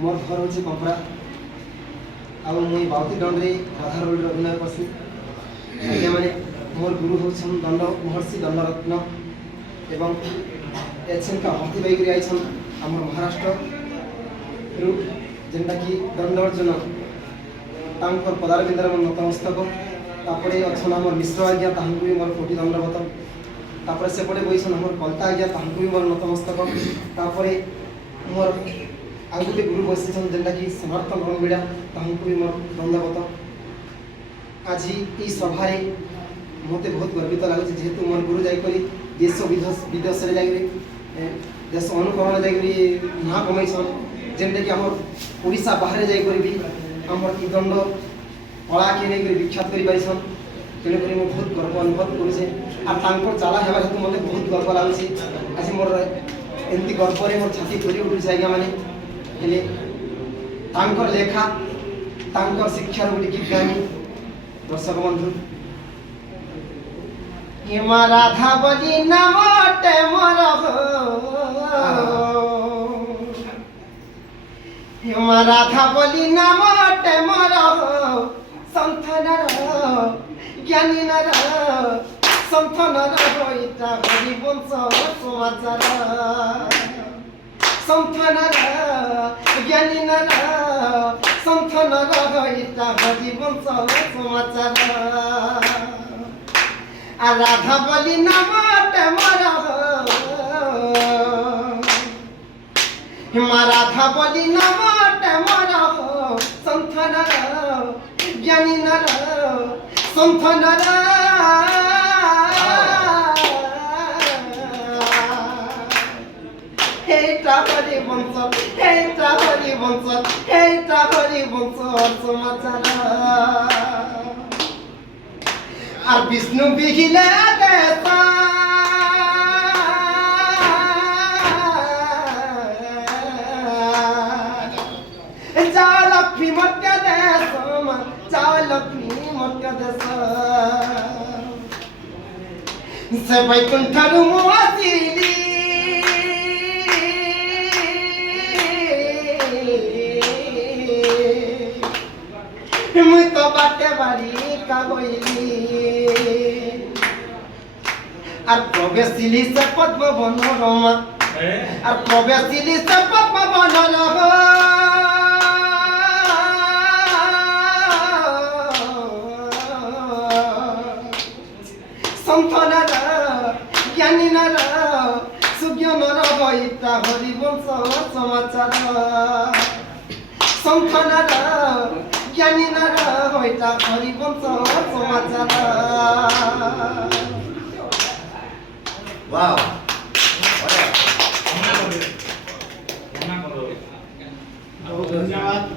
मोर घर हूँ कंपड़ा आउ मुई बाउती दंड रे राधा रोल अभिनय करसी। आज्ञा माने मोर गुरु होछन दंड महर्षि दंडरत्न एवं एछन का हती बाई करी आइछन हमर महाराष्ट्र रु जेनटा कि दंड अर्जुन तांकर पदार बिंदर मन नतमस्तक तापरे अछन हमर मिश्र आज्ञा तांकु भी मोर कोटि दंडवत तापरे सेपटे बइछन हमर कलता आज्ञा तांकु भी मोर नतमस्तक तापरे मोर आउ गोटे गुरु बसिछन जेनटा कि समर्थन रंगबिड़ा तांकु भी मोर दंडवत। आज ई सभा रे मते बहुत गर्वित लागुଛି जेहेतु मोर गुरु जाई करी देश विदेश रे जाई देश अनुकरण जाई करी ना कमाइछन जेनटा कि हमर ओडिसा बाहर जाई करी भी हमर ई दंड कला के नै करी विख्यात करी पाइछन तेने करी मैं बहुत गर्व अनुभव करूछे आ तांकर चाला हेबा हेतु मते बहुत गर्व लागुଛି। आज मोर एंती गर्व रे मोर छाती थोड़ी उठुछ आज्ञा माने हेले तांकर लेखा तांकर शिक्षा गोटे गीत गानी दर्शक बंधु हिमा राधा बजी नामटे मोर हिमा राधा बली नामटे मोर संथनर ज्ञानी नर संथनर होइता हरि वंश समाचार संथनर ज्ञानी नर संथनर होइता हरि वंश समाचार आ राधा बली नामटे मोर हिमा राधा बली नामटे मोर संथनर ज्ञानी नर संथनर हे हरि वंश हे हरि वंश हे हरि वंश समाचार আর বিষ্ণু বিহিলে দেতা যা লক্ষ্মী মর্য দেশ যা লক্ষ্মী মর্য দেশ সে বৈকুণ্ঠরু আসিলি মুই তো বাটে বাড়ি কাবইলি আর প্রবেশিলি সে পদ্ম বনরমা আর প্রবেশিলি সে পদ্ম বনরমা संथनर ज्ञानी नर सुज्ञ नर होइता हरि वंश समाचार संथनर ज्ञानी नर होइता हरि वंश समाचार। वाह